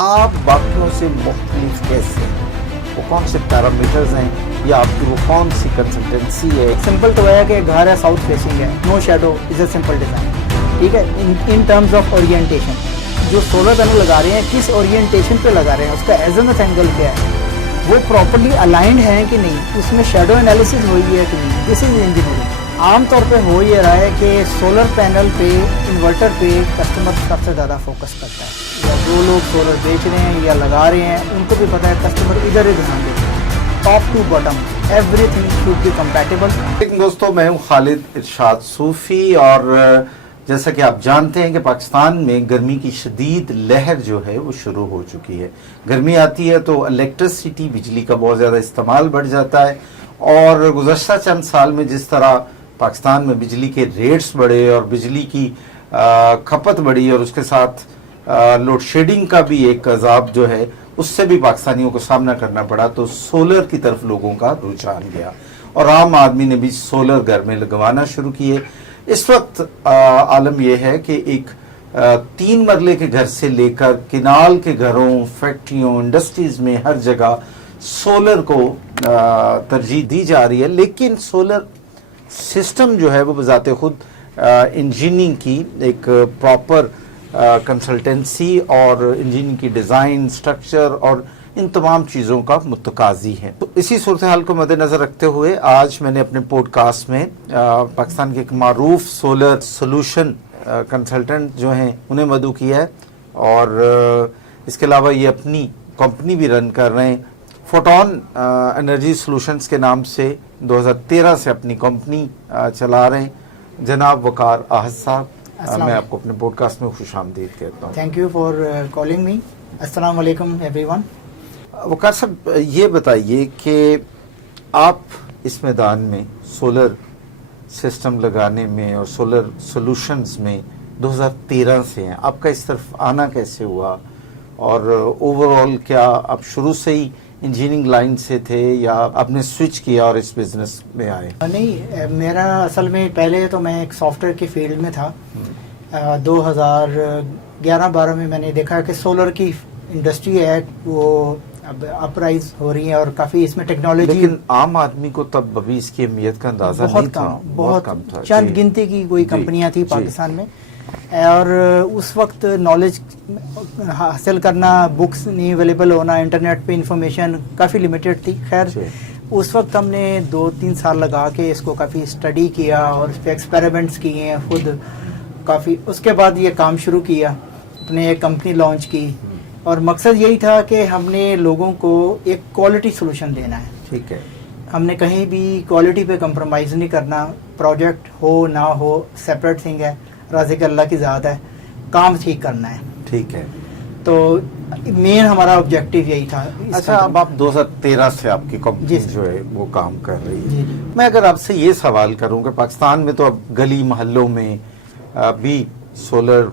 آپ باقیوں سے مختلف کیسے ہیں؟ وہ کون سے پیرامیٹرز ہیں یا آپ کی وہ کون سی کنسلٹنسی ہے؟ سمپل تو ہے کہ گھر ہے ساؤتھ فیسنگ ہے, no shadow is a simple design. ٹھیک ہے, ان ٹرمز آف اورینٹیشن جو سولر پینل لگا رہے ہیں کس اورینٹیشن پہ لگا رہے ہیں, اس کا ایزیمتھ اینگل کیا ہے, وہ پراپرلی الائنڈ ہیں کہ نہیں, اس میں شیڈو انالیسز ہوئی ہے کہ نہیں. دس از انجینئرنگ. عام طور پہ ہو یہ رہا ہے کہ سولر پینل پہ انورٹر پہ کسٹمر سب سے زیادہ فوکس کرتا ہے, یا جو لوگ سولر بیچ رہے ہیں یا لگا رہے ہیں ان کو بھی پتہ ہے کسٹمر ادھر ہی دھیان دیتے ہیں. Top to bottom everything should be compatible. لیکن دوستوں, میں ہوں خالد ارشاد صوفی, اور جیسا کہ آپ جانتے ہیں کہ پاکستان میں گرمی کی شدید لہر جو ہے وہ شروع ہو چکی ہے. گرمی آتی ہے تو الیکٹرسٹی, بجلی کا بہت زیادہ استعمال بڑھ جاتا ہے, اور گزشتہ چند سال میں جس طرح پاکستان میں بجلی کے ریٹس بڑھے اور بجلی کی کھپت بڑھی, اور اس کے ساتھ لوڈ شیڈنگ کا بھی ایک عذاب جو ہے اس سے بھی پاکستانیوں کو سامنا کرنا پڑا, تو سولر کی طرف لوگوں کا رجحان گیا اور عام آدمی نے بھی سولر گھر میں لگوانا شروع کیے. اس وقت عالم یہ ہے کہ ایک 3 مرلے کے گھر سے لے کر کنال کے گھروں, فیکٹریوں, انڈسٹریز میں ہر جگہ سولر کو ترجیح دی جا رہی ہے. لیکن سولر سسٹم جو ہے وہ بذات خود انجینئرنگ کی ایک پراپر کنسلٹنسی اور انجینئرنگ کی ڈیزائن, سٹرکچر اور ان تمام چیزوں کا متقاضی ہے. تو اسی صورتحال کو مد نظر رکھتے ہوئے آج میں نے اپنے پوڈ کاسٹ میں پاکستان کے ایک معروف سولر سولوشن کنسلٹنٹ جو ہیں انہیں مدعو کیا ہے, اور اس کے علاوہ یہ اپنی کمپنی بھی رن کر رہے ہیں. فوٹون انرجی سولوشنز کے نام سے 2013 سے اپنی کمپنی چلا رہے ہیں. جناب وقار احد صاحب, میں آپ کو اپنے پوڈ کاسٹ میں خوش آمدید کہتا ہوں. Thank you for calling me. السلام علیکم ایوری ون. وقار صاحب, یہ بتائیے کہ آپ اس میدان میں سولر سسٹم لگانے میں اور سولر سولوشنز میں 2013 سے ہیں, آپ کا اس طرف آنا کیسے ہوا, اور اوور آل کیا آپ شروع سے ہی انجینئرنگ لائن سے تھے یا آپ نے سوئچ کیا اور اس بزنس میں آئے؟ نہیں, میرا اصل میں پہلے تو میں ایک سافٹ ویئر کی فیلڈ میں تھا. 2011-12 میں میں نے دیکھا کہ سولر کی انڈسٹری ہے وہ اب اپرائز ہو رہی ہے اور کافی اس میں ٹیکنالوجی, لیکن عام آدمی کو تب ابھی اس کی اہمیت کا اندازہ نہیں تھا, بہت کم تھا. چند گنتی کی کوئی کمپنیاں تھیں پاکستان میں, اور اس وقت نالج حاصل کرنا, بکس نہیں اویلیبل ہونا, انٹرنیٹ پہ انفارمیشن کافی لیمیٹڈ تھی. خیر اس وقت ہم نے 2-3 سال لگا کے اس کو کافی اسٹڈی کیا اور اس پہ ایکسپیریمنٹس کیے ہیں خود کافی. اس کے بعد یہ کام شروع کیا, اپنے ایک کمپنی لانچ کی, اور مقصد یہی تھا کہ ہم نے لوگوں کو ایک کوالٹی سولوشن دینا ہے. ٹھیک ہے, ہم نے کہیں بھی کوالٹی پہ کمپرومائز نہیں کرنا. پروجیکٹ ہو نہ ہو سیپریٹ تھنگ ہے, رازق اللہ کی ذات ہے, کام ٹھیک کرنا ہے. ٹھیک ہے, تو مین ہمارا آبجیکٹو یہی تھا. اچھا, اب آپ 2013 سے آپ کی کمپنی جو ہے وہ کام کر رہی ہے. میں اگر آپ سے یہ سوال کروں کہ پاکستان میں تو اب گلی محلوں میں بھی سولر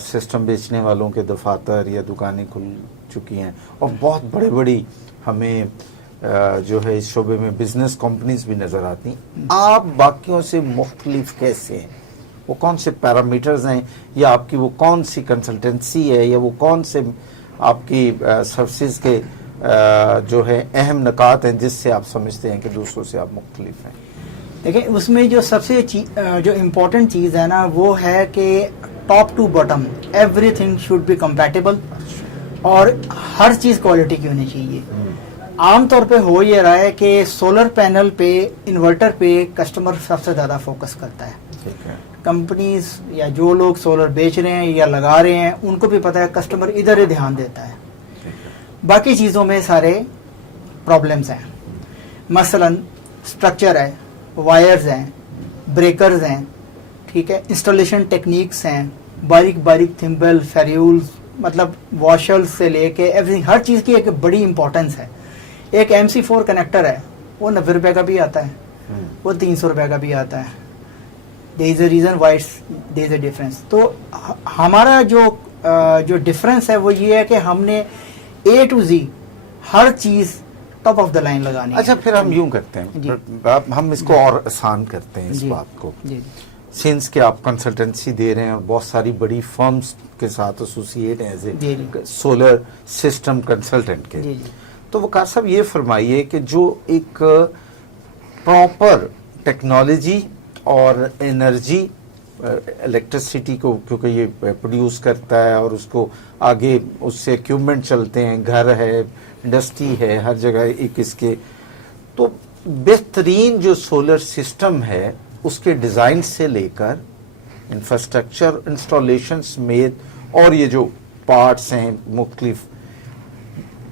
سسٹم بیچنے والوں کے دفاتر یا دکانیں کھل چکی ہیں, اور بہت بڑی ہمیں جو ہے اس شعبے میں بزنس کمپنیز بھی نظر آتی ہیں. آپ باقیوں سے مختلف کیسے ہیں؟ وہ کون سے پیرامیٹرز ہیں, یا آپ کی وہ کون سی کنسلٹنسی ہے, یا وہ کون سے آپ کی سروسز کے جو ہے اہم نکات ہیں جس سے آپ سمجھتے ہیں کہ دوسروں سے آپ مختلف ہیں؟ دیکھیں, اس میں جو سب سے جو امپورٹنٹ چیز ہے نا وہ ہے کہ top to bottom everything should be compatible, اور ہر چیز کوالٹی کی ہونی چاہیے. عام طور پہ ہو یہ رہا ہے کہ سولر پینل پہ انورٹر پہ کسٹمر سب سے زیادہ فوکس کرتا ہے. کمپنیز یا جو لوگ سولر بیچ رہے ہیں یا لگا رہے ہیں ان کو بھی پتہ ہے کسٹمر ادھر ہی دھیان دیتا ہے. باقی چیزوں میں سارے پرابلمس ہیں, مثلا سٹرکچر ہے, وائرز ہیں, بریکرز ہیں, ٹھیک ہے, انسٹالیشن ٹیکنیکس ہیں, باریک تھمبل, فیریولز, مطلب واشرز سے لے کے ایوری ہر چیز کی ایک بڑی امپورٹنس ہے. ایک MC4 کنیکٹر ہے, وہ 90 روپے کا بھی آتا ہے, وہ 300 روپے کا بھی آتا ہے. there is a reason why there is a difference. تو ہمارا جو ڈفرینس ہے وہ یہ ہے کہ ہم نے A to Z ہر چیز ٹاپ آف دا لائن لگانی. اچھا, پھر ہم یوں کرتے ہیں, ہم اس کو اور آسان کرتے ہیں اس بات کو. سنس کہ آپ کنسلٹنسی دے رہے ہیں اور بہت ساری بڑی فرمز کے ساتھ ایسوسیٹ ایز جی اے جی سولر سسٹم کنسلٹنٹ کے. جی جی تو وقار صاحب یہ فرمائیے کہ جو ایک پراپر ٹیکنالوجی اور انرجی الیکٹریسٹی کو کیونکہ یہ پروڈیوس کرتا ہے اور اس کو آگے اس سے اکوپمنٹ چلتے ہیں, گھر ہے, انڈسٹری ہے, ہر جگہ ایک اس کے, تو بہترین جو سولر سسٹم ہے اس کے ڈیزائن سے لے کر انفراسٹرکچر انسٹالیشن سمیت اور یہ جو پارٹس ہیں مختلف,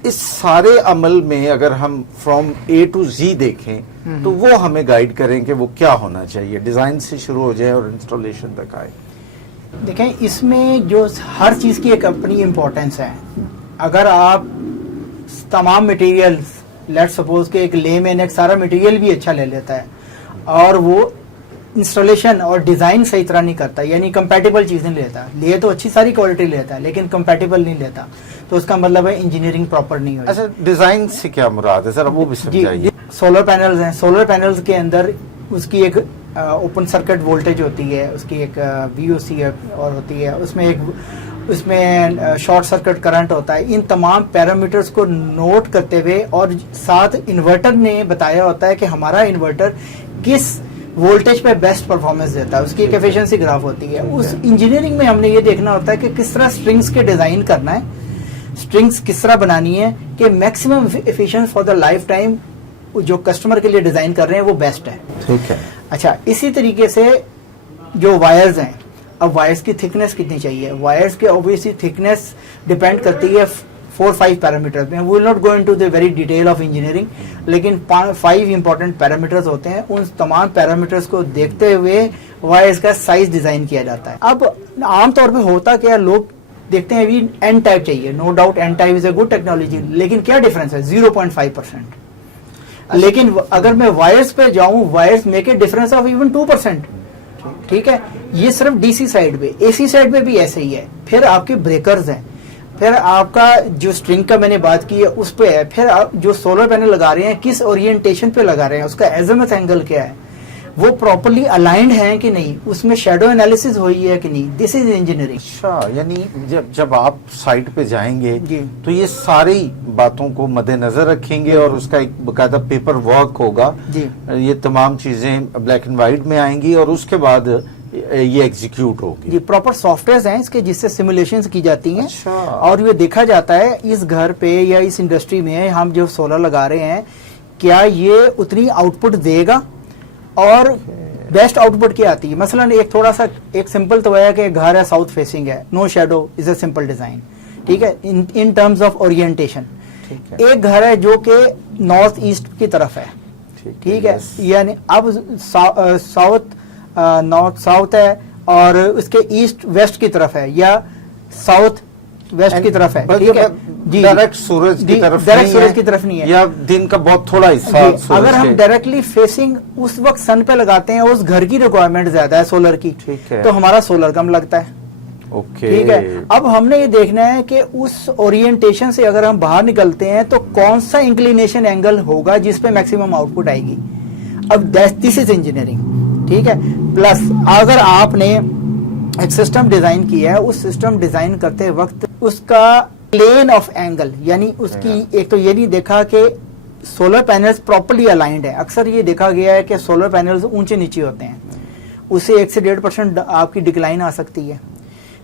اس سارے عمل میں اگر ہم فرام اے ٹو زی دیکھیں تو وہ ہمیں گائیڈ کریں کہ وہ کیا ہونا چاہیے, ڈیزائن سے شروع ہو جائے اور انسٹالیشن تک آئے. دیکھیں اس میں جو ہر چیز کی ایک اپنی امپورٹنس ہے. اگر آپ تمام مٹیریل لیٹ سپوز کہ ایک لے مین ایک سارا مٹیریل بھی اچھا لے لیتا ہے اور وہ انسٹالیشن اور ڈیزائن صحیح طرح نہیں کرتا, یعنی کمپیٹیبل چیزیں لیتا, لے تو اچھی ساری کوالٹی لیتا ہے لیکن کمپیٹیبل نہیں لیتا, تو اس کا مطلب ہے انجینئرنگ پراپر نہیں ہوئی. اچھا, ڈیزائن سے کیا مراد ہے ذرا وہ بھی سمجھائیے. سولر پینلز ہیں, سولر پینلز کے اندر اس کی ایک اوپن سرکٹ وولٹیج ہوتی ہے, اس کی ایک وی او سی اور ہوتی ہے, اس میں شارٹ سرکٹ کرنٹ ہوتا ہے. ان تمام پیرامیٹرز کو نوٹ کرتے ہوئے اور ساتھ انورٹر نے بتایا ہوتا ہے کہ ہمارا انورٹر کس وولٹیج پہ بیسٹ پرفارمنس دیتا ہے, اس کی ایک ایفیشنسی گراف ہوتی ہے. اس انجینئرنگ میں ہم نے یہ دیکھنا ہوتا ہے کہ کس طرح اسٹرنگس کے ڈیزائن کرنا ہے, اسٹرنگس کس طرح بنانی ہے کہ maximum efficiency for the lifetime جو کسٹمر کے لیے ڈیزائن کر رہے ہیں وہ بیسٹ ہے. ٹھیک ہے. اچھا, اسی طریقے سے جو وائرز ہیں, اب وائرز کی تھکنیس کتنی چاہیے, وائرز کی اوبویسلی تھکنیس ڈیپینڈ کرتی ہے 4-5 پیرامیٹرز میں. We will not go into the very detail of engineering, لیکن 5 امپورٹنٹ پیرامیٹرز ہوتے ہیں. ان تمام پیرامیٹرز کو دیکھتے ہوئے وائرز کا سائز ڈیزائن کیا جاتا ہے. اب عام طور پہ ہوتا کیا, لوگ دیکھتے ہیں ابھی این ٹائپ چاہیے, no doubt N type is a good technology, لیکن کیا ڈفرنس ہے 0.5%. لیکن اگر میں وائرز پہ جاؤں, wires make a difference of even 2%. ٹھیک ہے, یہ صرف ڈی سی سائڈ پہ, اے سی سائڈ پہ بھی ایسے ہی ہے. پھر آپ کے بریکرز ہیں, پھر آپ کا جو اسٹرنگ کا میں نے بات کی ہے اس پہ ہے, پھر آپ جو سولر پینل لگا رہے ہیں کس اورینٹیشن پہ لگا رہے ہیں, اس کا ایزیمتھ اینگل کیا ہے, وہ پراپرلی الائنڈ ہیں کہ نہیں, اس میں شیڈو انالیسس ہوئی ہے کہ نہیں. دس از انجینئرنگ. اچھا, یعنی جب آپ سائٹ پہ جائیں گے جی تو یہ ساری باتوں کو مد نظر رکھیں گے اور اس کا ایک باقاعدہ پیپر ورک ہوگا. جی, یہ تمام چیزیں بلیک اینڈ وائٹ میں آئیں گی اور اس کے بعد یہ ایگزیکیوٹ ہوگی. جی, پراپر سافٹ ویئرز ہیں اس کے جس سے سیمولیشنز کی جاتی ہیں. اچھا. اور یہ دیکھا جاتا ہے اس گھر پہ یا اس انڈسٹری میں ہم جو سولر لگا رہے ہیں کیا یہ اتنی آؤٹ پٹ دے گا اور بیسٹ آؤٹ پٹ کیا آتی ہے. مثلا ایک تھوڑا سا ایک سمپل تو ہے کہ گھر ہے ساؤتھ فیسنگ ہے, no shadow is a simple design. ٹھیک ہے, ان ٹرمز آف اورینٹیشن. ایک گھر ہے جو کہ نارتھ ایسٹ کی طرف ہے. ٹھیک ہے, یعنی اب نارتھ ساؤتھ ہے اور اس کے ایسٹ ویسٹ کی طرف ہے یا ساؤتھ ویسٹ کی طرف ہے. ٹھیک ہے, ڈائریکٹ سورج کی طرف نہیں ہے یا دن کا بہت تھوڑا حصہ. اگر ہم ڈائریکٹلی فیسنگ اس وقت سن پہ لگاتے ہیں, اس گھر کی ریکوائرمنٹ زیادہ ہے سولر کی, تو ہمارا سولر کم لگتا ہے. ٹھیک ہے, اب ہم نے یہ دیکھنا ہے کہ اس اورینٹیشن سے اگر ہم باہر نکلتے ہیں تو کون سا انکلینیشن اینگل ہوگا جس پہ میکسیمم آؤٹ پٹ آئے گی. اب دس از انجینئرنگ. ٹھیک ہے, پلس اگر آپ نے ایک سسٹم ڈیزائن کیا ہے, اس سسٹم ڈیزائن کرتے وقت اس کا پلین آف اینگل, یعنی اس کی ایک تو یہ نہیں دیکھا کہ سولر پینلز پراپرلی الائنڈ ہے. اکثر یہ دیکھا گیا ہے کہ سولر پینلز اونچے نیچے ہوتے ہیں, اس سے 1 سے 1.5% آپ کی ڈکلائن آ سکتی ہے.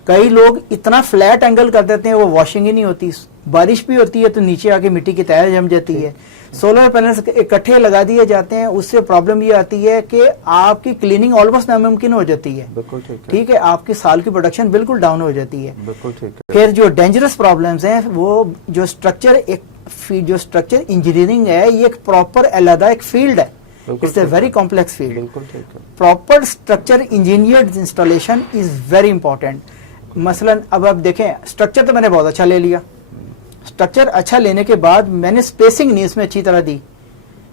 کئی لوگ اتنا فلیٹ اینگل کر دیتے ہیں وہ واشنگ ہی نہیں ہوتی, بارش بھی ہوتی ہے تو نیچے آ کے مٹی کی تہ جم جاتی ہے. سولر پینلز اکٹھے لگا دیے جاتے ہیں, اس سے پرابلم یہ آتی ہے کہ آپ کی کلیننگ آلموسٹ ناممکن ہو جاتی ہے. ٹھیک ہے, آپ کی سال کی پروڈکشن بالکل ڈاؤن ہو جاتی ہے. پھر جو ڈینجرس پرابلمز ہیں وہ جو اسٹرکچر انجینئرنگ ہے, یہ ایک پراپر علیحدہ ایک فیلڈ ہے. It's a very complex field. Proper structure engineered installation is very important. مثلا اب آپ دیکھیں اسٹرکچر تو میں نے بہت اچھا لے لیا, اسٹرکچر اچھا لینے کے بعد میں نے اسپیسنگ نہیں اس میں اچھی طرح دی,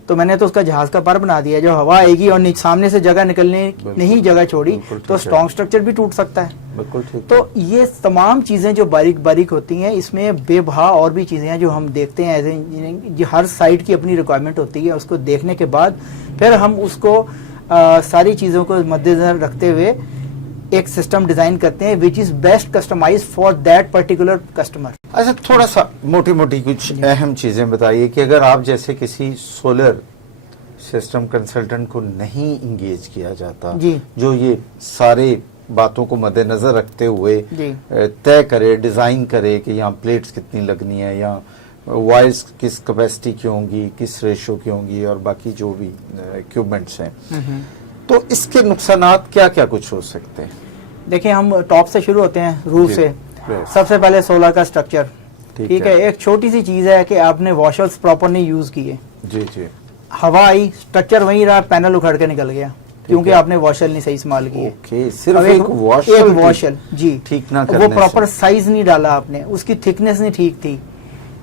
تو میں نے تو اس کا جہاز کا پر بنا دیا, جو ہوا آئے گی اور سامنے سے جگہ نکلنے نہیں جگہ چھوڑی تو اسٹرانگ اسٹرکچر بھی ٹوٹ سکتا ہے. تو یہ تمام چیزیں جو باریک باریک ہوتی ہیں, اس میں بے بہا اور بھی چیزیں ہیں جو ہم دیکھتے ہیں ایز اے انجینئرنگ. ہر سائٹ کی اپنی ریکوائرمنٹ ہوتی ہے, اس کو دیکھنے کے بعد پھر ہم اس کو ساری چیزوں کو مد نظر رکھتے ہوئے ایک سسٹم ڈیزائن کرتے ہیں which is best customize for that particular customer. اچھا تھوڑا سا موٹی موٹی کچھ اہم چیزیں بتائیے کہ اگر آپ جیسے کسی سولر سسٹم کنسلٹنٹ کو نہیں انگیج کیا جاتا جی جو یہ سارے باتوں کو مد نظر رکھتے ہوئے جی طے کرے ڈیزائن کرے کہ یہاں پلیٹس کتنی لگنی ہے یا وائرس کس کیپیسٹی کی ہوں گی کس ریشو کی ہوں گی اور باقی جو بھی ایکوپمنٹس ہیں, تو اس کے نقصانات کیا کیا کچھ ہو سکتے ہیں؟ دیکھیں ہم ٹاپ سے شروع ہوتے ہیں روف سے. سب سے پہلے سولر کا اسٹرکچر, ٹھیک ہے, ایک چھوٹی سی چیز ہے کہ آپ نے واشرز پراپر نہیں یوز کیے, جی جی, ہوا آئی اسٹرکچر وہیں رہا, پینل اکھڑ کے نکل گیا کیونکہ آپ نے واشر نہیں صحیح استعمال کیے. صرف ایک واشر جی ٹھیک نہ وہ پراپر سائز نہیں ڈالا آپ نے, اس کی تھکنیس نہیں ٹھیک تھی,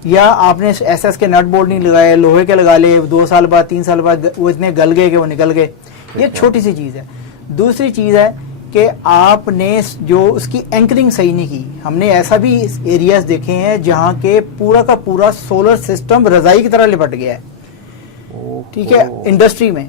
یا آپ نے ایس ایس کے نٹ بولٹ نہیں لگائے, لوہے کے لگا لے, 2 سال بعد 3 سال بعد وہ اتنے گل گئے کہ وہ نکل گئے. یہ چھوٹی سی چیز ہے. دوسری چیز ہے کہ آپ نے جو اس کی اینکرنگ صحیح نہیں کی. ہم نے ایسا بھی ایریاز دیکھے ہیں جہاں کے پورا کا پورا سولر سسٹم رضائی کی طرح لپٹ گیا ہے, ٹھیک ہے, انڈسٹری میں,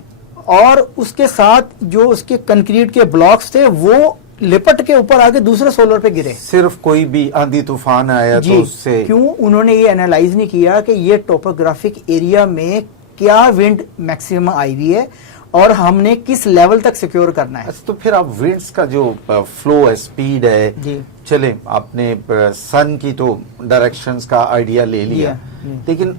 اور اس کے ساتھ جو اس کے کنکریٹ کے بلاکس تھے وہ لپٹ کے اوپر آگے دوسرے سولر پہ گرے. صرف کوئی بھی آندھی طوفان آیا تو اس سے کیوں انہوں نے یہ انالائز نہیں کیا کہ یہ ٹوپوگرافک ایریا میں کیا ونڈ میکسیمم آئی ہوئی ہے اور ہم نے کس لیول تک سیکیور کرنا ہے. تو پھر آپ ونڈز کا جو فلو ہے, سپیڈ ہے, چلیں آپ نے سن کی تو ڈائریکشنز کا آئیڈیا لے لیا, لیکن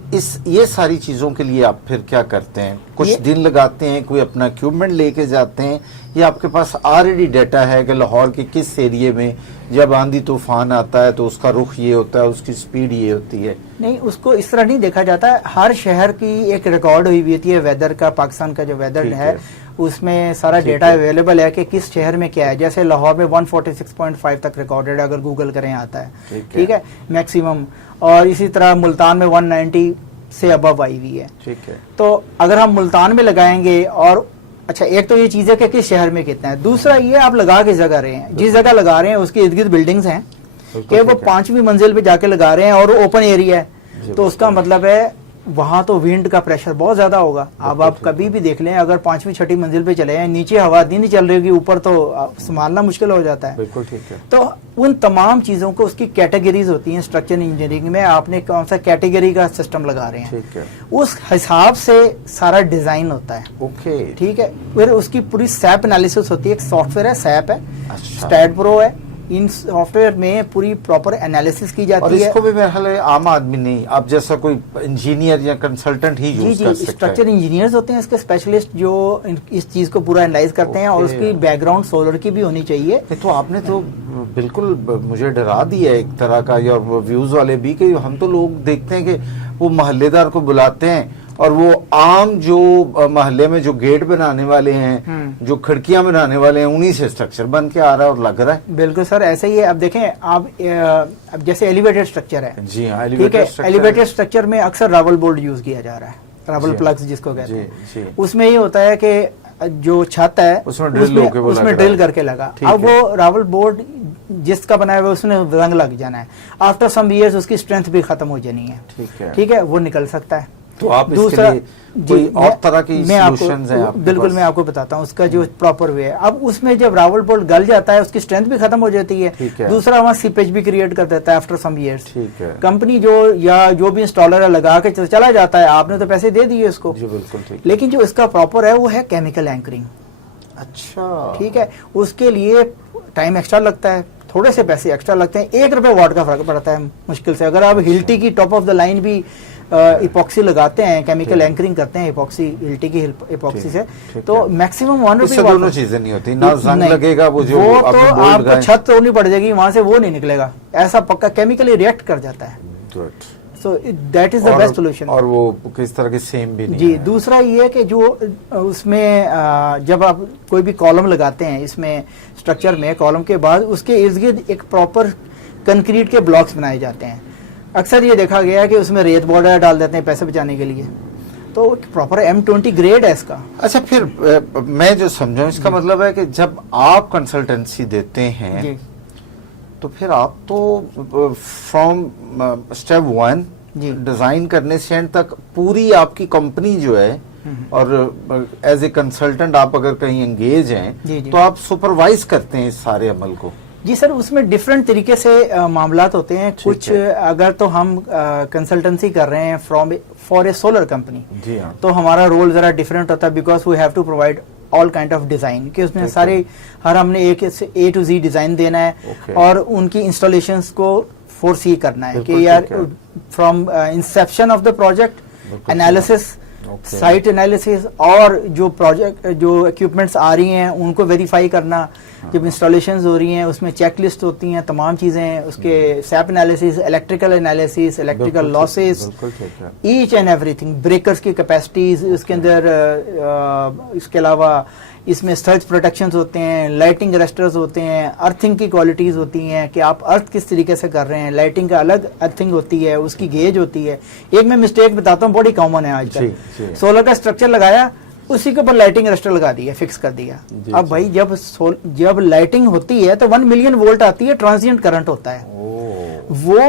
یہ ساری چیزوں کے لیے آپ پھر کیا کرتے ہیں؟ کچھ دن لگاتے ہیں, کوئی اپنا ایکوپمنٹ لے کے جاتے ہیں, یا آپ کے پاس آلریڈی ڈیٹا ہے کہ لاہور کے کس ایریے میں جب آندھی طوفان آتا ہے تو اس کا رخ یہ ہوتا ہے, اس کی سپیڈ یہ ہوتی ہے؟ نہیں, اس کو اس طرح نہیں دیکھا جاتا ہے. ہر شہر کی ایک ریکارڈ ہوئی ہوتی ہے ویدر کا, پاکستان کا جو ویدر ہے اس میں سارا ڈیٹا اویلیبل ہے کہ کس شہر میں کیا ہے. جیسے لاہور میں 146.5 تک ریکارڈڈ ہے, اگر گوگل کریں آتا ہے, ٹھیک ہے, میکسیمم. اور اسی طرح ملتان میں 190 سے ابو آئی ہوئی ہے, ٹھیک ہے. تو اگر ہم ملتان میں لگائیں گے, اور اچھا ایک تو یہ چیز ہے کہ کس شہر میں کتنا ہے, دوسرا یہ آپ لگا کس جگہ رہے ہیں, جس جگہ لگا رہے ہیں اس کے ارد گرد بلڈنگز ہیں کہ وہ 5ویں منزل پہ جا کے لگا رہے ہیں اور اوپن ایریا ہے, تو اس کا مطلب ہے وہاں تو ونڈ کا پریشر بہت زیادہ ہوگا. اب آپ کبھی بھی دیکھ لیں, اگر 5ویں 6ٹھی منزل پہ چلے ہیں, نیچے ہوا نہیں چل رہی ہوگی, اوپر تو سنبھالنا مشکل ہو جاتا ہے. بالکل ٹھیک ہے. تو ان تمام چیزوں کو اس کی کیٹیگریز ہوتی ہیں اسٹرکچر انجینئرنگ میں, آپ نے کون سا کیٹیگری کا سسٹم لگا رہے ہیں, اس حساب سے سارا ڈیزائن ہوتا ہے, ٹھیک ہے. پھر اس کی پوری سیپ انالیسس ہوتی ہے, ایک سافٹ ویئر ہے, سیپ ہے, اسٹیٹ پرو ہے, ان سافٹ ویئر میں پوری پراپر انالیسس کی جاتی ہے. اور اس کو بھی میرے خیال ہے عام آدمی نہیں, آپ جیسا کوئی انجینئر یا کنسلٹنٹ ہی یوز کر سکتا ہے. اسٹرکچر انجینئرز ہوتے ہیں اس کے اسپیشلسٹ جو اس چیز کو پورا انالائز کرتے ہیں, اور اس کی بیک گراؤنڈ سولر کی بھی ہونی چاہیے. تو آپ نے تو بالکل مجھے ڈرا دیا ایک طرح کا, یا ویوز والے بھی, کہ ہم تو لوگ دیکھتے ہیں کہ وہ محلے دار کو بلاتے ہیں اور وہ عام جو محلے میں جو گیٹ بنانے والے ہیں, جو کھڑکیاں بنانے والے ہیں, انہی سے اسٹرکچر بن کے آ رہا ہے اور لگ رہا ہے. بالکل سر, ایسا ہی ہے. اب دیکھیں آپ, اب جیسے ایلیویٹڈ اسٹرکچر ہے, جی ہاں, ٹھیک ہے, ایلیویٹڈ اسٹرکچر میں اکثر راول بورڈ یوز کیا جا رہا ہے, راول پلگز جس کو کہتے ہیں. اس میں یہ ہوتا ہے کہ جو چھت ہے اس میں ڈرل کر کے لگا, اب وہ راول بورڈ جس کا بنایا ہوا اس میں رنگ لگ جانا ہے, آفٹر سم ایئرز اس کی اسٹرینتھ بھی ختم ہو جانی ہے, ٹھیک ہے, وہ نکل سکتا ہے. تو آپ اس کے لیے کوئی اور طرح کی سولوشنز ہیں؟ بالکل, میں آپ کو بتاتا ہوں اس کا جو پراپر وے ہے. اب اس میں جب راول بورڈ گل جاتا ہے اس کی اسٹرینتھ بھی ختم ہو جاتی ہے, دوسرا وہاں سیپیج بھی کریٹ کر دیتا ہے آفٹر سم ایئرز. کمپنی جو یا جو بھی انسٹالر ہے لگا کے چلا جاتا ہے, آپ نے تو پیسے دے دیے اس کو, لیکن جو اس کا پراپر ہے وہ ہے کیمیکل اینکرنگ. اچھا, ٹھیک ہے, اس کے لیے ٹائم ایکسٹرا لگتا ہے, تھوڑے سے پیسے ایکسٹرا لگتے ہیں, 1 روپے واٹ کا فرق پڑتا ہے مشکل سے. اگر آپ ہلٹی کی ٹاپ آف دا لائن بھی ایپوکسی لگاتے ہیں, کیمیکل اینکرنگ کرتے ہیں ایپوکسی, ہلٹی کی ایپوکسی سے, تو میکسیمم 1 روپے. دونوں چیزیں نہیں ہوتی, نہ زنگ لگے گا, وہ جو تو آپ کو چھت توڑنی پڑ جائے گی, وہاں سے وہ نہیں نکلے گا, ایسا پکا کیمیکلی ریئیکٹ کر جاتا ہے. So that is the best solution. اور وہ کس طرح کے سیم بھی نہیں. جی, دوسرا یہ ہے کہ جو اس میں جب آپ کوئی بھی کالم لگاتے ہیں اس میں اسٹرکچر میں, کالم کے بعد اس کے ارد گرد ایک پراپر کنکریٹ کے بلاکس بنائے جاتے ہیں. اکثر یہ دیکھا گیا ہے کہ اس میں ریت بارڈر ڈال دیتے ہیں پیسے بچانے کے لیے, تو پراپر M20 گریڈ ہے اس کا. اچھا, پھر میں جو سمجھا اس کا مطلب ہے کہ جب آپ کنسلٹنسی دیتے ہیں تو پھر آپ تو فرام اسٹیپ 1 ڈیزائن کرنے سے اینڈ تک پوری آپ کی کمپنی جو ہے اور ایز اے کنسلٹنٹ آپ اگر کہیں انگیج ہیں تو آپ سپروائز کرتے ہیں اس سارے عمل کو. جی سر, اس میں ڈفرینٹ طریقے سے معاملات ہوتے ہیں. کچھ اگر تو ہم کنسلٹنسی کر رہے ہیں فار اے سولر کمپنی, جی ہاں, تو ہمارا رول ذرا ڈفرینٹ ہوتا ہے, because we have to provide all kind of design, کہ اس میں سارے ہم نے ایک سے اے ٹو زی ڈیزائن دینا ہے, اور ان کی انسٹالیشنس کو فور سی کرنا ہے, کہ یار from inception of the project, analysis, site analysis, اور جو پروجیکٹ جو اکوپمنٹس آ رہی ہیں ان کو ویریفائی کرنا, جب انسٹالیشنز ہو رہی ہیں اس میں چیک لسٹ ہوتی ہیں, تمام چیزیں, اس کے SAP analysis, electrical analysis, electrical losses, each and everything, breakers کی کیپیسٹیز, اس کے اندر اس کے علاوہ اس میں سرچ پروٹیکشنز ہوتے ہیں, لائٹنگ ارسٹرز ہوتے ہیں, ارتھنگ کی کوالٹیز ہوتی ہیں کہ آپ ارتھ کس طریقے سے کر رہے ہیں, لائٹنگ کا الگ ارتھنگ ہوتی ہے, اس کی گیج ہوتی ہے. ایک میں مسٹیک بتاتا ہوں, بڑی کامن ہے آج کل, سولر کا اسٹرکچر لگایا, اسی کے اوپر لائٹنگ ارسٹر لگا دیا, فکس کر دیا. اب بھائی جب لائٹنگ ہوتی ہے تو 1 ملین وولٹ آتی ہے, ٹرانزینٹ کرنٹ ہوتا ہے وہ,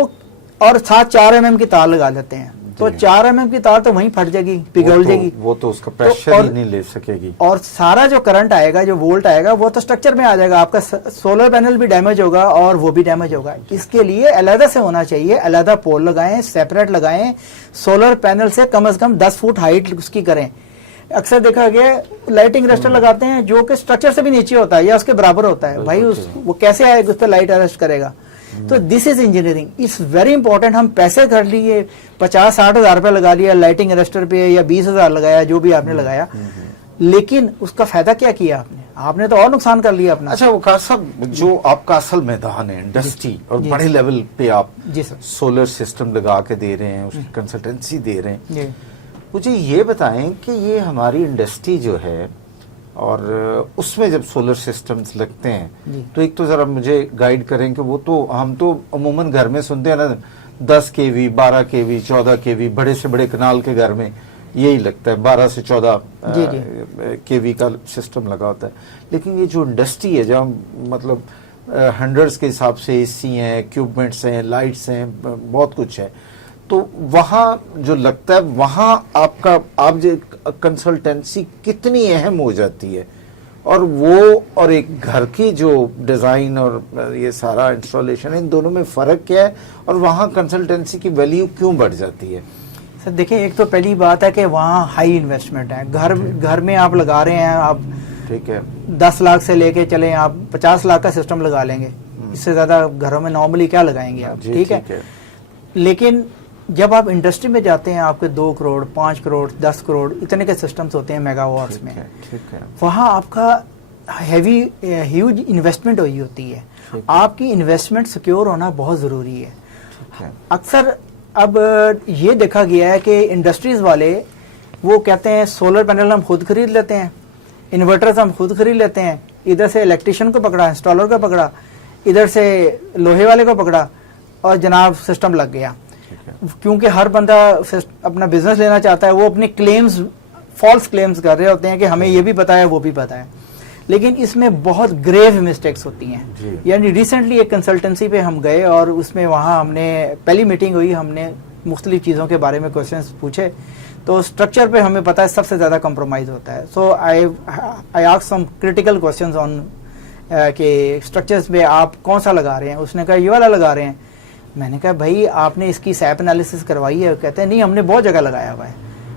اور ساتھ 4 mm کی تار لگا لیتے ہیں, تو 4 mm کی تار تو وہیں پھٹ جائے گی, پگھل جائے گی, وہ تو اس کا پریشر ہی نہیں لے سکے گی, اور سارا جو کرنٹ آئے گا, جو وولٹ آئے گا, وہ تو اسٹرکچر میں آ جائے گا, آپ کا سولر پینل بھی ڈیمیج ہوگا اور وہ بھی ڈیمیج ہوگا. اس کے لیے علیحدہ سے ہونا چاہیے, علیحدہ پول لگائیں, سیپریٹ لگائیں, سولر پینل سے کم از کم 10 فٹ ہائٹ اس کی کریں. اکثر دیکھا گیا لائٹنگ ارسٹر لگاتے ہیں جو کہ اسٹرکچر سے بھی نیچے ہوتا ہے یا اس کے برابر ہوتا ہے, بھائی وہ کیسے آئے گا, اس پہ لائٹ ارسٹ کرے گا. تو دس از انجینئرنگ, اٹس ویری امپورٹنٹ. ہم پیسے کر لیے, 50-60 ہزار روپے لگا لیا لائٹنگ ارسٹر پہ, یا 20,000 لگایا, جو بھی آپ نے لگایا, لیکن اس کا فائدہ کیا کیا آپ نے تو اور نقصان کر لیا اپنا. اچھا وقار صاحب, جو آپ کا اصل میدان ہے انڈسٹری, اور بڑے لیول پہ آپ سولر سسٹم لگا کے دے رہے ہیں, اس کی کنسلٹنسی دے رہے ہیں, مجھے یہ بتائیں کہ یہ ہماری انڈسٹری جو ہے, اور اس میں جب سولر سسٹمز لگتے ہیں, تو ایک تو ذرا مجھے گائیڈ کریں کہ وہ تو ہم تو عموماً گھر میں سنتے ہیں نا, 10 kV, 12 kV, 14 kV, بڑے سے بڑے کنال کے گھر میں یہی لگتا ہے, 12 سے 14 kV کا سسٹم لگا ہوتا ہے. لیکن یہ جو انڈسٹری ہے, جہاں مطلب ہنڈریڈز کے حساب سے اے سی ہیں, اکوپمنٹس ہیں, لائٹس ہیں, بہت کچھ ہے, تو وہاں جو لگتا ہے وہاں آپ جو کنسلٹنسی کتنی اہم ہو جاتی ہے, اور وہ اور ایک گھر کی جو ڈیزائن اور یہ سارا انسٹالیشن ہے, ان دونوں میں فرق کیا ہے, اور وہاں کنسلٹنسی کی ویلیو کیوں بڑھ جاتی ہے؟ سر دیکھیں, ایک تو پہلی بات ہے کہ وہاں ہائی انویسٹمنٹ ہے. گھر میں آپ لگا رہے ہیں, آپ ٹھیک ہے 10 لاکھ سے لے کے چلیں, آپ 50 لاکھ کا سسٹم لگا لیں گے, اس سے زیادہ گھروں میں نارملی کیا لگائیں گے آپ, ٹھیک ہے. لیکن جب آپ انڈسٹری میں جاتے ہیں, آپ کے 2 کروڑ 5 کروڑ 10 کروڑ اتنے کے سسٹمز ہوتے ہیں میگا واٹس میں, وہاں آپ کا ہیوج انویسٹمنٹ ہوئی ہوتی ہے. آپ کی انویسٹمنٹ سیکیور ہونا بہت ضروری ہے. اکثر اب یہ دیکھا گیا ہے کہ انڈسٹریز والے وہ کہتے ہیں سولر پینل ہم خود خرید لیتے ہیں, انورٹرز ہم خود خرید لیتے ہیں, ادھر سے الیکٹریشین کو پکڑا, انسٹالر کو پکڑا, ادھر سے لوہے والے کو پکڑا, اور جناب سسٹم لگ گیا. کیونکہ ہر بندہ اپنا بزنس لینا چاہتا ہے, وہ اپنے کلیمز, فالس کلیمز کر رہے ہوتے ہیں کہ ہمیں یہ بھی پتا ہے وہ بھی پتا ہے, لیکن اس میں بہت گریو مسٹیکس ہوتی ہیں. یعنی ریسنٹلی ایک کنسلٹنسی پہ ہم گئے, اور اس میں وہاں ہم نے پہلی میٹنگ ہوئی, ہم نے مختلف چیزوں کے بارے میں کوشچنس پوچھے, تو اسٹرکچر پہ ہمیں پتا ہے سب سے زیادہ کمپرومائز ہوتا ہے. So I ask some critical questions on کہ اسٹرکچرز پہ آپ کون سا لگا رہے ہیں. اس نے کہا یہ والا لگا رہے ہیں. میں نے کہا بھائی آپ نے اس کی سیپ انالیسس کروائی ہے؟ کہتے ہیں نہیں, ہم نے بہت جگہ لگایا ہوا ہے.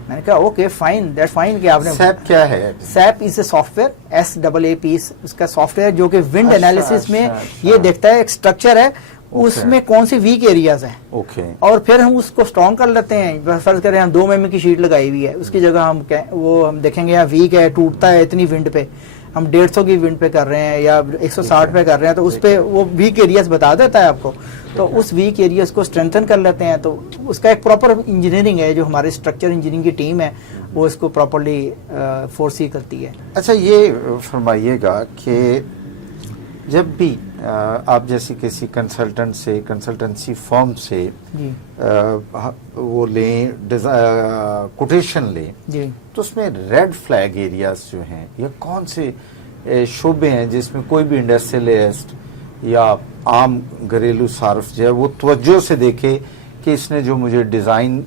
میں نے کہا اوکے فائن, دیٹ فائن کہ آپ نے. سیپ کیا ہے؟ سیپ از اے سافٹ ویئر, SAAP اس کا سافٹ ویئر, جو کہ ونڈ انالیسس میں یہ دیکھتا ہے ایک اسٹرکچر ہے, اس میں کون سی ویک ایریاز ہیں, اور پھر ہم اس کو اسٹرانگ کر لیتے ہیں. فرض کریں ہم 2 mm کی شیٹ لگائی ہوئی ہے, اس کی جگہ ہم دیکھیں گے یہاں ویک ہے, ٹوٹتا ہے اتنی ونڈ پہ, ہم 150 کی ونڈ پہ کر رہے ہیں یا 160 پہ کر رہے ہیں, تو اس پہ وہ ویک ایریاز بتا دیتا ہے آپ کو, تو اس ویک ایریاز کو اسٹرینتھن کر لیتے ہیں. تو اس کا ایک پراپر انجینئرنگ ہے, جو ہمارے اسٹرکچر انجینئرنگ کی ٹیم ہے وہ اس کو پراپرلی فورسی کرتی ہے. اچھا یہ فرمائیے گا کہ جب بھی آپ جیسی کسی کنسلٹنٹ سے, کنسلٹنسی فرم سے وہ لیں, کوٹیشن لیں, تو اس میں ریڈ فلیگ ایریاز جو ہیں, یا کون سے شعبے ہیں جس میں کوئی بھی انڈسٹریلسٹ یا عام گھریلو صارف جو ہے وہ توجہ سے دیکھے کہ اس نے جو مجھے ڈیزائن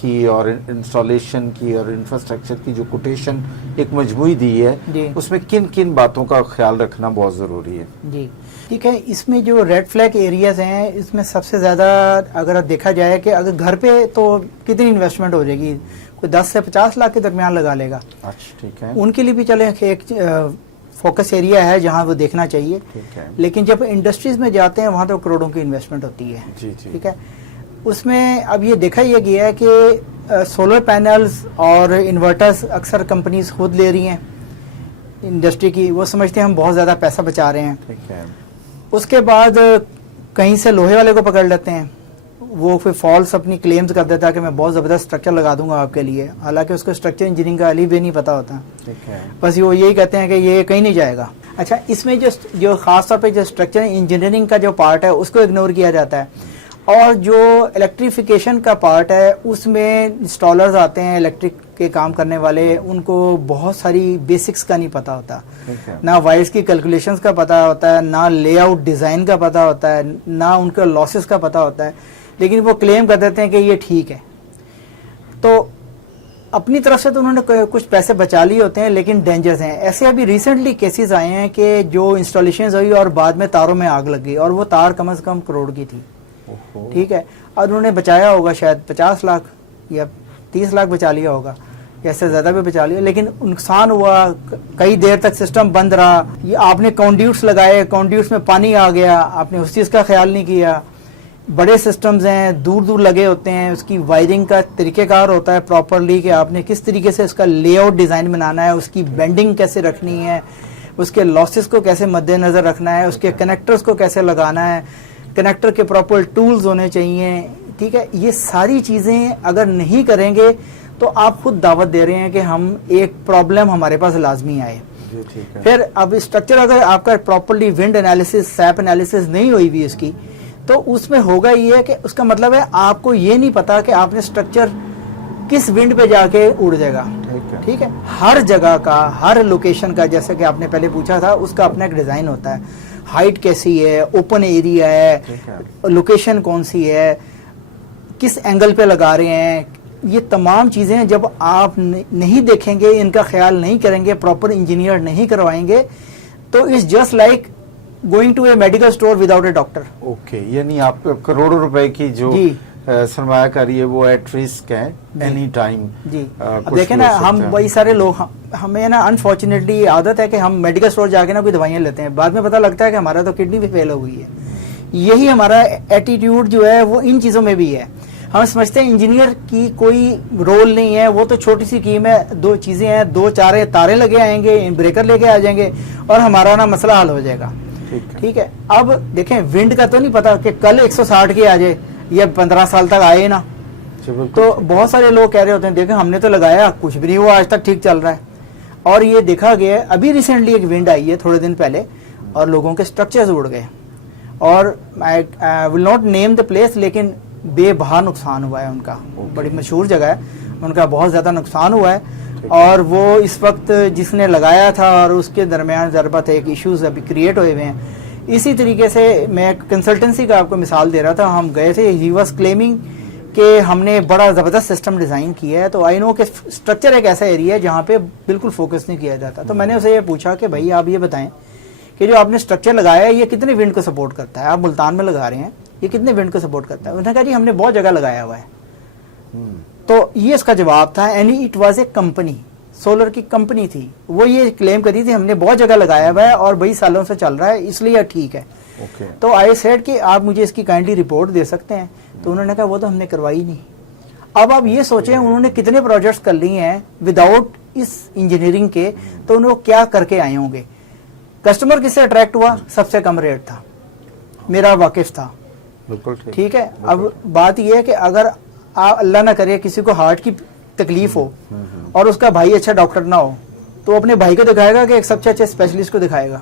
کی اور انسٹالیشن کی اور انفراسٹرکچر کی جو کوٹیشن ایک مجموعی دی ہے جی اس میں کن کن باتوں کا خیال رکھنا بہت ضروری ہے؟ جی ٹھیک ہے. اس میں جو ریڈ فلیگ ایریاز ہیں اس میں سب سے زیادہ اگر دیکھا جائے کہ اگر گھر پہ تو کتنی انویسٹمنٹ ہو جائے گی, کوئی 10 سے 50 لاکھ کے درمیان لگا لے گا. اچھا ٹھیک ہے, ان کے لیے بھی چلے ایک فوکس ایریا ہے جہاں وہ دیکھنا چاہیے. ٹھیک ہے, لیکن جب انڈسٹریز میں جاتے ہیں وہاں تو کروڑوں کی انویسٹمنٹ ہوتی ہے. جی جی ٹھیک ہے, اس میں اب یہ دیکھا یہ گیا ہے کہ سولر پینلز اور انورٹرز اکثر کمپنیز خود لے رہی ہیں انڈسٹری کی. وہ سمجھتے ہیں ہم بہت زیادہ پیسہ بچا رہے ہیں. ٹھیک ہے, اس کے بعد کہیں سے لوہے والے کو پکڑ لیتے ہیں, وہ پھر فالس اپنی کلیمز کر دیتا ہے کہ میں بہت زبردست اسٹرکچر لگا دوں گا آپ کے لیے, حالانکہ اس کو اسٹرکچر انجینئرنگ کا علی بھی نہیں پتا ہوتا. ٹھیک ہے, بس وہ یہی کہتے ہیں کہ یہ کہیں نہیں جائے گا. اچھا, اس میں جو خاص طور پہ جو اسٹرکچر انجینئرنگ کا جو پارٹ ہے اس کو اگنور کیا جاتا ہے, اور جو الیکٹریفیکیشن کا پارٹ ہے اس میں انسٹالرز آتے ہیں الیکٹرک کے کام کرنے والے, ان کو بہت ساری بیسکس کا نہیں پتا ہوتا, نہ وائرس کی کیلکولیشنز کا پتا ہوتا ہے, نہ لے آؤٹ ڈیزائن کا پتا ہوتا ہے, نہ ان کے لاسز کا پتا ہوتا ہے, لیکن وہ کلیم کر دیتے ہیں کہ یہ ٹھیک ہے. تو اپنی طرف سے تو انہوں نے کچھ پیسے بچا لیے ہوتے ہیں, لیکن ڈینجرز ہیں. ایسے ابھی ریسنٹلی کیسز آئے ہیں کہ جو انسٹالیشنز ہوئی اور بعد میں تاروں میں آگ لگ گئی, اور وہ تار کم از کم کروڑ کی تھی. ٹھیک ہے, اور انہوں نے بچایا ہوگا شاید 50 لاکھ یا 30 لاکھ بچا لیا ہوگا, یا اس سے زیادہ بھی بچا لیا, لیکن نقصان ہوا. کئی دیر تک سسٹم بند رہا. یہ آپ نے کانڈیوٹس لگائے, کانڈیوٹس میں پانی آ گیا, آپ نے اس چیز کا خیال نہیں کیا. بڑے سسٹمز ہیں, دور دور لگے ہوتے ہیں, اس کی وائرنگ کا طریقہ کار ہوتا ہے پراپرلی کہ آپ نے کس طریقے سے اس کا لے آؤٹ ڈیزائن بنانا ہے, اس کی بینڈنگ کیسے رکھنی ہے, اس کے لاسز کو کیسے مد نظر رکھنا ہے, اس کے کنیکٹرز کو کیسے لگانا ہے, کنیکٹر کے پراپر ٹولز ہونے چاہیے. ٹھیک ہے, یہ ساری چیزیں اگر نہیں کریں گے تو آپ خود دعوت دے رہے ہیں کہ ہم ایک پرابلم ہمارے پاس لازمی آئے. پھر اب اسٹرکچر اگر آپ کا پراپرلی ونڈ انالیسس, سیپ انالیسس نہیں ہوئی بھی اس کی, تو اس میں ہوگا یہ کہ اس کا مطلب ہے آپ کو یہ نہیں پتا کہ آپ نے اسٹرکچر کس ونڈ پہ جا کے اڑ جائے گا. ٹھیک ہے, ہر جگہ کا, ہر لوکیشن کا, جیسا کہ آپ نے پہلے پوچھا تھا, اس کا اپنا ایک ڈیزائن ہوتا ہے. ہائٹ کیسی ہے, اوپن ایریا ہے, لوکیشن کون سی ہے, کس اینگل پہ لگا رہے ہیں, یہ تمام چیزیں جب آپ نہیں دیکھیں گے, ان کا خیال نہیں کریں گے, پراپر انجینئر نہیں کروائیں گے, تو it's just like going to a medical store without a doctor. Okay, یعنی آپ کروڑوں روپے کی جو سرمایہ کاری ہے وہ ایٹ رسک ہے اینی ٹائم. جی, اب دیکھیں نا, ہم بڑی سارے لوگ, ہمیں نا انفارچونیٹلی عادت ہے کہ ہم میڈیکل اسٹور جا کے نا کوئی دوائیاں لیتے ہیں, بعد میں پتہ لگتا ہے کہ ہمارا تو کڈنی بھی فیل ہو گئی ہے. یہی ہمارا ایٹیٹیوڈ جو ہے وہ ان چیزوں میں بھی ہے. ہم سمجھتے ہیں انجینئر کی کوئی رول نہیں ہے, وہ تو چھوٹی سی کیم ہے, 2 چیزیں ہیں, 2-4 تارے لگے آئیں گے, بریکر لے کے آ جائیں گے اور ہمارا نا مسئلہ حل ہو جائے گا. ٹھیک ہے, اب دیکھیں ونڈ کا تو نہیں پتا کہ کل 160 کی آ جائے یا 15 سال تک آئے نا. تو بہت سارے لوگ کہہ رہے ہوتے ہیں دیکھیں ہم نے تو لگایا, کچھ بھی نہیں ہوا, آج تک ٹھیک چل رہا ہے. اور یہ دیکھا گیا ہے, ابھی ریسنٹلی ایک ونڈ آئی ہے تھوڑے دن پہلے, اور لوگوں کے اسٹرکچرز اڑ گئے, اور آئی will not name the place, لیکن بے بہا نقصان ہوا ہے ان کا. بڑی مشہور جگہ ہے, ان کا بہت زیادہ نقصان ہوا ہے. اور وہ اس وقت جس نے لگایا تھا اور اس کے درمیان ضربت ایک ایشوز ابھی کریٹ ہوئے ہوئے ہیں. اسی طریقے سے میں کنسلٹنسی کا آپ کو مثال دے رہا تھا, ہم گئے تھے, ہی واز کلیمنگ کہ ہم نے بڑا زبردست سسٹم ڈیزائن کیا ہے. تو آئی نو کہ اسٹرکچر ایک ایسا ایریا ہے جہاں پہ بالکل فوکس نہیں کیا جاتا. تو میں نے اسے یہ پوچھا کہ بھائی آپ یہ بتائیں کہ جو آپ نے اسٹرکچر لگایا ہے یہ کتنے ونڈ کو سپورٹ کرتا ہے, آپ ملتان میں لگا رہے ہیں, یہ کتنے ونڈ کو سپورٹ کرتا ہے؟ انہوں نے کہا جی ہم نے بہت جگہ لگایا ہوا ہے. تو یہ اس کا جواب تھا, any it was a company, solar کی کمپنی تھی, وہ یہ کلیم کری تھی ہم نے بہت جگہ لگایا ہوا ہے اور 20 سالوں سے چل رہا ہے, اس لیے ٹھیک ہے. تو آئی سیڈ کہ آپ مجھے اس کی کائنڈلی رپورٹ دے سکتے ہیں؟ تو انہوں نے کہا وہ تو ہم نے کروائی نہیں. اب آپ یہ سوچیں انہوں نے کتنے پروجیکٹس کر لی ہیں وداؤٹ اس انجینئرنگ کے, تو انہوں کیا کر کے آئے ہوں گے. کسٹمر کس سے اٹریکٹ ہوا؟ سب سے کم ریٹ تھا, میرا واقف تھا. ٹھیک ہے, اب بات یہ ہے کہ اگر اللہ نہ کرے کسی کو ہارٹ کی تکلیف ہو اور اس کا بھائی اچھا ڈاکٹر نہ ہو, تو اپنے بھائی کو دکھائے گا کہ ایک سب سے اچھے اسپیشلسٹ کو دکھائے گا.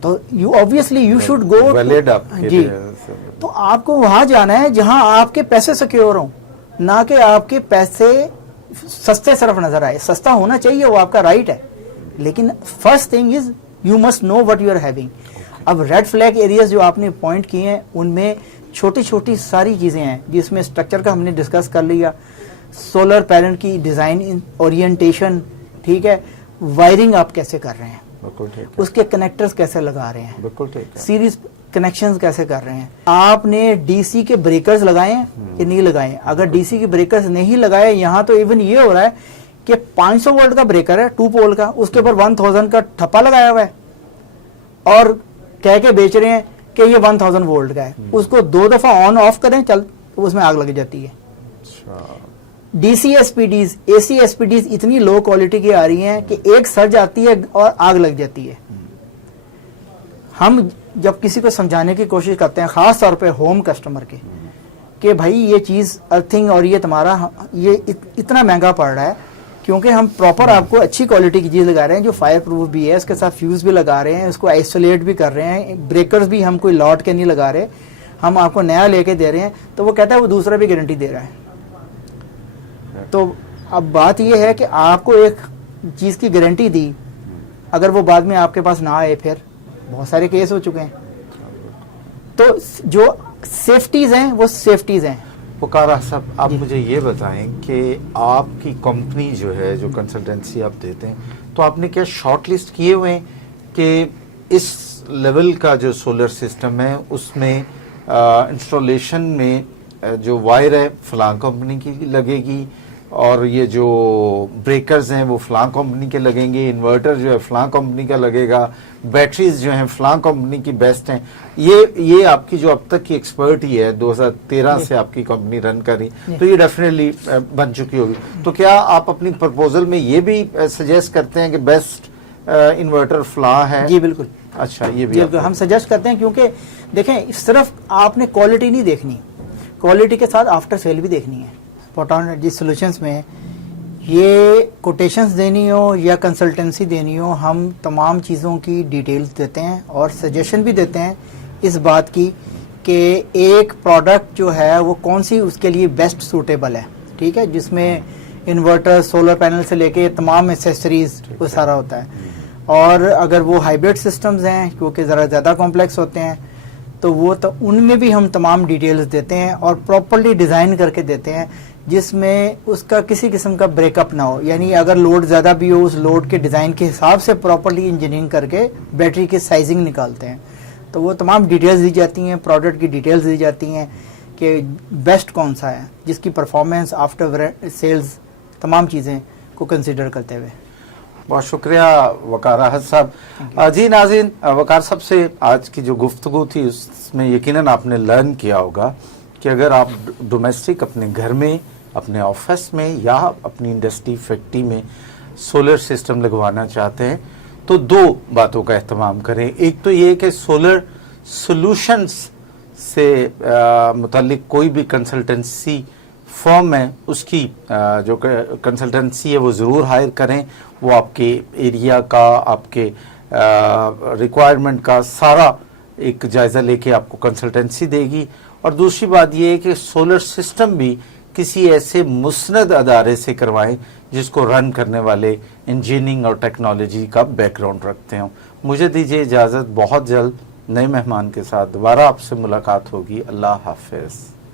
تو you obviously you should go. جی, تو آپ کو وہاں جانا ہے جہاں آپ کے پیسے سیکیور ہوں, نہ کہ آپ کے پیسے سستے صرف نظر آئے. سستا ہونا چاہیے, وہ آپ کا رائٹ ہے, لیکن first thing is you must know what you are having. اب ریڈ فلیگ ایریاز جو آپ نے پوائنٹ کیے ہیں ان میں چھوٹی چھوٹی ساری چیزیں ہیں جس میں اسٹرکچر کا ہم نے ڈسکس کر لیا, سولر پینل کی ڈیزائن اورینٹیشن, ٹھیک ہے, وائرنگ آپ کیسے کر رہے ہیں, بالکل ٹھیک ہے, اس کے کنیکٹرز کیسے لگا رہے ہیں, بالکل ٹھیک ہے, سیریز کنیکشنز کیسے کر رہے ہیں, آپ نے ڈی سی کے بریکرز لگائے ہیں کہ نہیں لگائے ہیں. اگر ڈی سی کے بریکرز نہیں لگائے, یہاں تو ایون یہ ہو رہا ہے کہ 500 وولٹ کا بریکر ہے 2 پول کا, اس کے اوپر 1000 کا ٹھپا لگایا ہوا ہے اور کہہ کے بیچ رہے ہیں کہ یہ 1000 وولٹ کا ہے. اس کو 2 دفعہ آن آف کریں چل اس میں آگ لگ جاتی ہے. D C S P Ds, A C S P Ds اتنی لو کوالٹی کی آ رہی ہیں کہ ایک سرج آتی ہے اور آگ لگ جاتی ہے. ہم جب کسی کو سمجھانے کی کوشش کرتے ہیں, خاص طور پہ ہوم کسٹمر کے, کہ بھائی یہ چیز ارتھنگ اور یہ تمہارا یہ اتنا مہنگا پڑ رہا ہے, کیونکہ ہم پراپر آپ کو اچھی کوالٹی کی چیز لگا رہے ہیں جو فائر پروف بھی ہے, اس کے ساتھ فیوز بھی لگا رہے ہیں, اس کو آئسولیٹ بھی کر رہے ہیں, بریکرز بھی ہم کوئی لاٹ کے نہیں لگا رہے, ہم آپ کو نیا لے کے دے رہے ہیں. تو وہ کہتا ہے وہ دوسرا بھی گارنٹی دے رہا ہے. تو اب بات یہ ہے کہ آپ کو ایک چیز کی گارنٹی دی, اگر وہ بعد میں آپ کے پاس نہ آئے, پھر بہت سارے کیس ہو چکے ہیں. تو جو سیفٹیز ہیں وہ سیفٹیز ہیں. وقار صاحب, آپ مجھے یہ بتائیں کہ آپ کی کمپنی جو ہے, جو کنسلٹنسی آپ دیتے ہیں, تو آپ نے کیا شارٹ لسٹ کیے ہوئے ہیں کہ اس لیول کا جو سولر سسٹم ہے اس میں انسٹالیشن میں جو وائر ہے فلاں کمپنی کی لگے گی, اور یہ جو بریکرز ہیں وہ فلاں کمپنی کے لگیں گے, انورٹر جو ہے فلاں کمپنی کا لگے گا, بیٹریز جو ہیں فلاں کمپنی کی بیسٹ ہیں. یہ آپ کی جو اب تک کی ایکسپرٹ ہی ہے, 2013 سے آپ کی کمپنی رن کر رہی, تو یہ ڈیفینیٹلی بن چکی ہوگی. تو کیا آپ اپنی پرپوزل میں یہ بھی سجیسٹ کرتے ہیں کہ بیسٹ انورٹر فلاں ہے؟ جی بالکل. اچھا, یہ بھی ہم سجیسٹ کرتے ہیں, کیونکہ دیکھیں صرف آپ نے کوالٹی نہیں دیکھنی, کوالٹی کے ساتھ آفٹر سیل بھی دیکھنی ہے. پروٹون انرجی سولوشنز میں یہ کوٹیشنز دینی ہو یا کنسلٹنسی دینی ہو, ہم تمام چیزوں کی ڈیٹیلز دیتے ہیں اور سجیشن بھی دیتے ہیں اس بات کی کہ ایک پروڈکٹ جو ہے وہ کون سی اس کے لیے بیسٹ سوٹیبل ہے, ٹھیک ہے, جس میں انورٹر, سولر پینل سے لے کے تمام ایکسیسریز وہ سارا ہوتا ہے. اور اگر وہ ہائبرڈ سسٹمز ہیں کیونکہ ذرا زیادہ کمپلیکس ہوتے ہیں, تو وہ تو ان میں بھی ہم تمام ڈیٹیلز دیتے ہیں اور پراپرلی ڈیزائن کر کے دیتے ہیں, جس میں اس کا کسی قسم کا بریک اپ نہ ہو. یعنی اگر لوڈ زیادہ بھی ہو, اس لوڈ کے ڈیزائن کے حساب سے پراپرلی انجینئرنگ کر کے بیٹری کی سائزنگ نکالتے ہیں. تو وہ تمام ڈیٹیلز دی جاتی ہیں, پروڈکٹ کی ڈیٹیلز دی جاتی ہیں کہ بیسٹ کون سا ہے, جس کی پرفارمنس, آفٹر سیلز, تمام چیزیں کو کنسیڈر کرتے ہوئے. بہت شکریہ وقار احد صاحب. جی ناظرین, وقار صاحب سے آج کی جو گفتگو تھی اس میں یقیناً آپ نے لرن کیا ہوگا کہ اگر آپ ڈومیسٹک اپنے گھر میں, اپنے آفس میں یا اپنی انڈسٹری فیکٹری میں سولر سسٹم لگوانا چاہتے ہیں تو 2 باتوں کا اہتمام کریں. ایک تو یہ کہ سولر سولوشنز سے متعلق کوئی بھی کنسلٹنسی فرم ہے, اس کی جو کنسلٹنسی ہے وہ ضرور ہائر کریں. وہ آپ کے ایریا کا, آپ کے ریکوائرمنٹ کا سارا ایک جائزہ لے کے آپ کو کنسلٹنسی دے گی. اور دوسری بات یہ ہے کہ سولر سسٹم بھی کسی ایسے مسند ادارے سے کروائیں جس کو رن کرنے والے انجینئرنگ اور ٹیکنالوجی کا بیک گراؤنڈ رکھتے ہوں. مجھے دیجیے اجازت, بہت جلد نئے مہمان کے ساتھ دوبارہ آپ سے ملاقات ہوگی. اللہ حافظ.